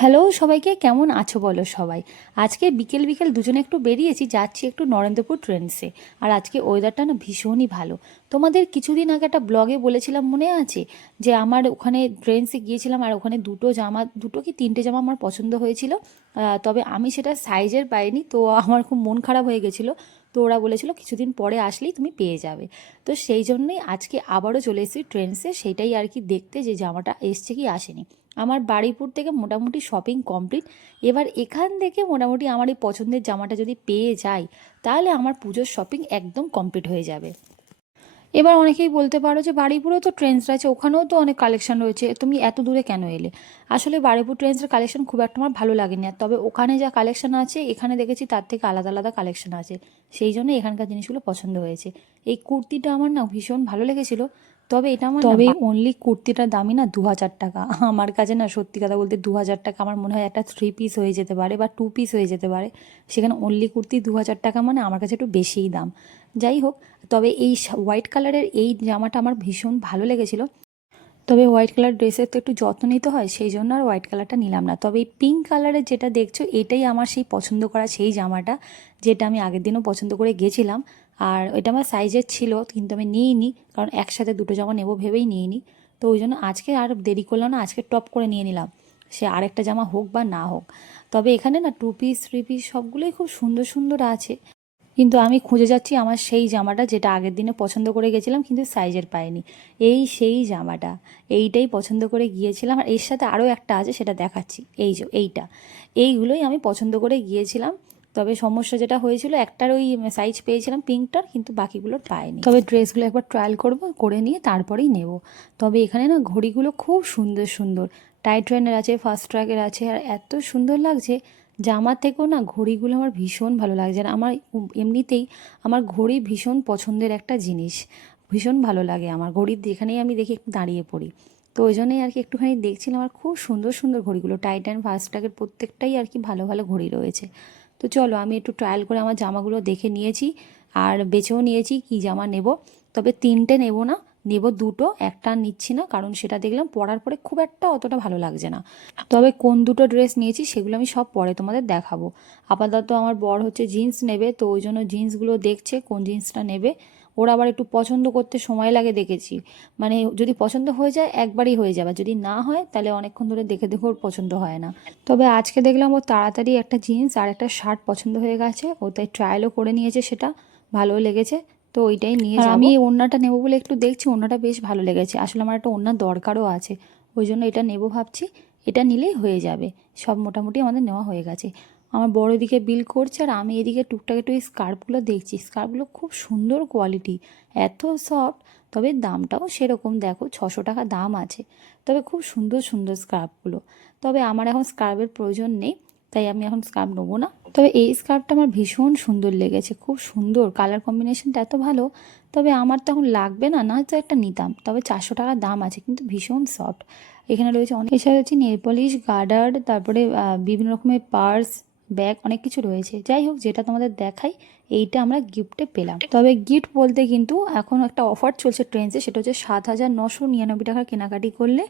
Hello সবাইকে, কেমন আছো বলো সবাই। আজকে বিকেল বিকেল দুজনে একটু বেরিয়েছি, যাচ্ছি একটু নরেন্দ্রপুর ট্রেন্ডসে। আর আজকে ওয়েদারটা না ভীষণই ভালো। তোমাদের কিছুদিন আগে একটা ব্লগে বলেছিলাম, মনে আছে, যে আমার ওখানে ট্রেন্ডসে গিয়েছিলাম আর ওখানে দুটো কি তিনটে জামা আমার পছন্দ হয়েছিল। তবে আমি সেটা সাইজের পাইনি, তো আমার খুব মন খারাপ হয়ে গেছিলো। তো ওরা বলেছিল কিছুদিন পরে আসলেই তুমি পেয়ে যাবে। তো সেই জন্যই আজকে আবারও চলে এসেছি ট্রেন্ডসে, সেটাই আর কি দেখতে যে জামাটা এসছে কি আসেনি। আমার বারুইপুর থেকে মোটামুটি শপিং কমপ্লিট। এবার এখান থেকে মোটামুটি আমার এই পছন্দের জামাটা যদি পেয়ে যাই, তাহলে আমার পুজোর শপিং একদম কমপ্লিট হয়ে যাবে। এবার অনেকেই বলতে পারো যে বারুইপুরেও তো ট্রেন্ডস আছে, ওখানেও তো অনেক কালেকশন রয়েছে, তুমি এত দূরে কেন এলে। আসলে বারুইপুর ট্রেন্ডসের কালেকশন খুব একটা আমার ভালো লাগেনি, আর তবে ওখানে যা কালেকশন আছে এখানে দেখেছি তার থেকে আলাদা আলাদা কালেকশন আছে, সেই জন্য এখানকার জিনিসগুলো পছন্দ হয়েছে। এই কুর্তিটা আমার না ভীষণ ভালো লেগেছিল। তবে এটা আমার তবে অনলি কুর্তিটার দামই না 2,000 টাকা। আমার কাছে না সত্যি কথা বলতে 2,000 টাকা আমার মনে হয় একটা 3 পিস হয়ে যেতে পারে বা 2 পিস হয়ে যেতে পারে। সেখানে অনলি কুর্তি 2,000 টাকা মানে আমার কাছে একটু বেশিই দাম। যাই হোক, তবে এই হোয়াইট কালারের এই জামাটা আমার ভীষণ ভালো লেগেছিল। তবে হোয়াইট কালার ড্রেসের তো একটু যত্ন নিতে হয়, সেই জন্য আর হোয়াইট কালারটা নিলাম না। তবে এই পিঙ্ক কালারের যেটা দেখছো এটাই আমার সেই পছন্দ করা সেই জামাটা, যেটা আমি আগের দিনও পছন্দ করে গেছিলাম। আর এটা আমার সাইজের ছিল, কিন্তু আমি নিইনি, কারণ একসাথে দুটো জামা নেবো ভেবেই নিইনি। তো ওই জন্য আজকে আর দেরি করলাম না, আজকে টপ করে নিয়ে নিলাম, সে আরেকটা জামা হোক বা না হোক। তবে এখানে না 2 পিস 3 পিস সবগুলোই খুব সুন্দর সুন্দর আছে। কিন্তু আমি খুঁজে যাচ্ছি আমার সেই জামাটা, যেটা আগের দিনে পছন্দ করে গেছিলাম কিন্তু সাইজের পাইনি। এই সেই জামাটা, এইটাই পছন্দ করে গিয়েছিলাম। আর এর সাথে আরও একটা আছে, সেটা দেখাচ্ছি। এই যে এইটা, এইগুলোই আমি পছন্দ করে গিয়েছিলাম। তবে সমস্যা যেটা হয়েছিল, একটার ওই সাইজ পেয়েছিলাম পিঙ্কটার, কিন্তু বাকিগুলোর পাইনি। তবে ড্রেসগুলো একবার ট্রায়াল করব, করে নিয়ে তারপরেই নেব। তবে এখানে না ঘড়িগুলো খুব সুন্দর সুন্দর, টাই ট্রেনের আছে, ফাস্ট ট্র্যাকের আছে, আর এত সুন্দর লাগছে। জামার থেকেও না ঘড়িগুলো আমার ভীষণ ভালো লাগছে। আর আমার এমনিতেই আমার ঘড়ি ভীষণ পছন্দের একটা জিনিস, ভীষণ ভালো লাগে আমার ঘড়ি, যেখানেই আমি দেখি একটু দাঁড়িয়ে পড়ি। তো ওই জন্যই আর কি একটুখানি দেখছিলাম। আর খুব সুন্দর সুন্দর ঘড়িগুলো, টাইটান ফাস্ট্র্যাকের প্রত্যেকটাই আর কি ভালো ভালো ঘড়ি রয়েছে। তো চলো আমি একটু ট্রায়াল করে আমার জামাগুলো দেখে নিয়েছি, আর বেছেও নিয়েছি কি জামা নেব। তবে তিনটে নেব না, নেব দুটো, একটা নিচ্ছি না, কারণ সেটা দেখলাম পরার পরে খুব একটা অতটা ভালো লাগছে না। তবে কোন দুটো ড্রেস নিয়েছি সেগুলো আমি সব পরে তোমাদের দেখাবো। আপাতত আমার বর হচ্ছে জিন্স নেবে, তো ওই জন্য জিন্সগুলো দেখছে কোন জিন্সটা নেবে। ওরা আবার একটু পছন্দ করতে সময় লাগে দেখেছি, মানে যদি পছন্দ হয়ে যায় একবারই হয়ে যাবে, যদি না হয় তাহলে অনেকক্ষণ ধরে দেখে দেখে ওর পছন্দ হয় না। তবে আজকে দেখলাম ও তাড়াতাড়ি একটা জিন্স আর একটা শার্ট পছন্দ হয়ে গেছে, ও তাই ট্রায়ালও করে নিয়েছে, সেটা ভালো লেগেছে। তো ওইটাই নিয়ে যাবো। আমি এই ওড়নাটা নেবো বলে একটু দেখছি, ওড়নাটা বেশ ভালো লেগেছে। আসলে আমার একটা ওড়নার দরকারও আছে, ওই জন্য এটা নেবো ভাবছি। এটা নিলেই হয়ে যাবে, সব মোটামুটি আমাদের নেওয়া হয়ে গেছে। আমার বড় এদিকে বিল করছে, আর আমি এদিকে টুকটাক একটু এই স্কার্ফগুলো দেখছি। স্কার্ফগুলো খুব সুন্দর কোয়ালিটি, এত সফট। তবে দামটাও সেরকম, দেখো 600 টাকা দাম আছে। তবে খুব সুন্দর সুন্দর স্কার্ফগুলো। তবে আমার এখন স্কার্ফের প্রয়োজন নেই, তাই আমি এখন স্কার্ফ নেবো না। তবে এই স্কার্ফটা আমার ভীষণ সুন্দর লেগেছে, খুব সুন্দর কালার কম্বিনেশনটা এত ভালো। তবে আমার তো এখন লাগবে না, না তো একটা নিতাম। তবে 400 টাকা দাম আছে, কিন্তু ভীষণ সফট। এখানে রয়েছে অনেক, এছাড়া হচ্ছে নেল পলিশ, গার্ডার, তারপরে বিভিন্ন রকমের পার্স, ব্যাগ, অনেক কিছু রয়েছে। যাই হোক, যেটা তোমাদের দেখাই, এইটা আমরা গিফটে পেলাম। তবে গিফট বলতে কিন্তু এখন একটা অফার চলছে ট্রেন্ডসে, সেটা হচ্ছে 7,999 টাকার কেনাকাটি করলে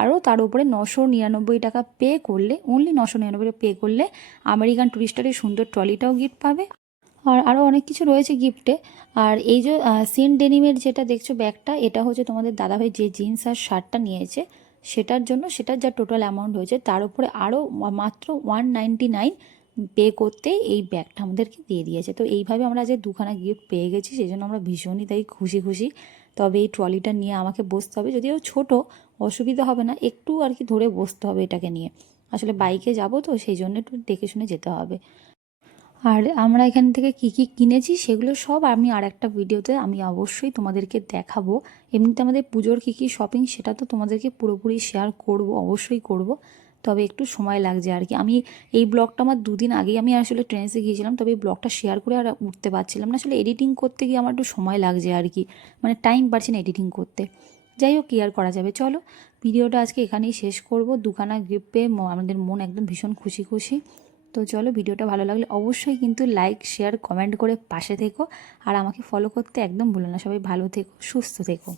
আরও তার উপরে 999 টাকা পে করলে, অনলি 999 পে করলে আমেরিকান টুরিস্টারের সুন্দর ট্রলিটাও গিফট পাবে। আর আরও অনেক কিছু রয়েছে গিফটে। আর এই যে সিন ডেনিমের যেটা দেখছো ব্যাগটা, এটা হচ্ছে তোমাদের দাদাভাই যে জিন্স আর শার্টটা নিয়েছে সেটার জন্য, সেটার যা টোটাল অ্যামাউন্ট হয়েছে তার উপরে আরও মাত্র 199 পে করতে এই ব্যাগটা আমাদেরকে দিয়ে দিয়েছে। তো এইভাবে আমরা যে দুখানা গিফট পেয়ে গেছি, সেই জন্য আমরা ভীষণই তাই খুশি খুশি। তবে এই ট্রলিটা নিয়ে আমাকে বসতে হবে, যদিও ছোট, অসুবিধা হবে না, একটু আর কি ধরে বসতে হবে এটাকে নিয়ে। আসলে বাইকে যাব তো, সেই জন্য একটু দেখে শুনে যেতে হবে। আর আমরা এখান থেকে কি কি কিনেছি সেগুলো সব আমি আর একটা ভিডিওতে আমি অবশ্যই তোমাদেরকে দেখাবো। এমনিতে আমাদের পুজোর কী কী শপিং সেটা তো তোমাদেরকে পুরোপুরি শেয়ার করব, অবশ্যই করব। তবে একটু সময় লাগছে আর কি। আমি এই ব্লগটা আমার 2 দিন আগেই আমি আসলে ট্রেন্সে গিয়েছিলাম, তবে এই ব্লগটা শেয়ার করে আর উঠতে পারছিলাম না, আসলে এডিটিং করতে গিয়ে আমার একটু সময় লাগছে আর কি, মানে টাইম পাচ্ছি না এডিটিং করতে। যাই হোক, কি আর করা যাবে, চলো ভিডিওটা আজকে এখানেই শেষ করব। দুখানা গিফট পেয়ে আমাদের মন একদম ভীষণ খুশি খুশি। তো চলো, ভিডিওটা ভালো লাগলে অবশ্যই কিন্তু লাইক, শেয়ার, কমেন্ট করে পাশে থেকো। আর আমাকে ফলো করতে একদম ভুলো না। সবাই ভালো থেকো, সুস্থ থেকো।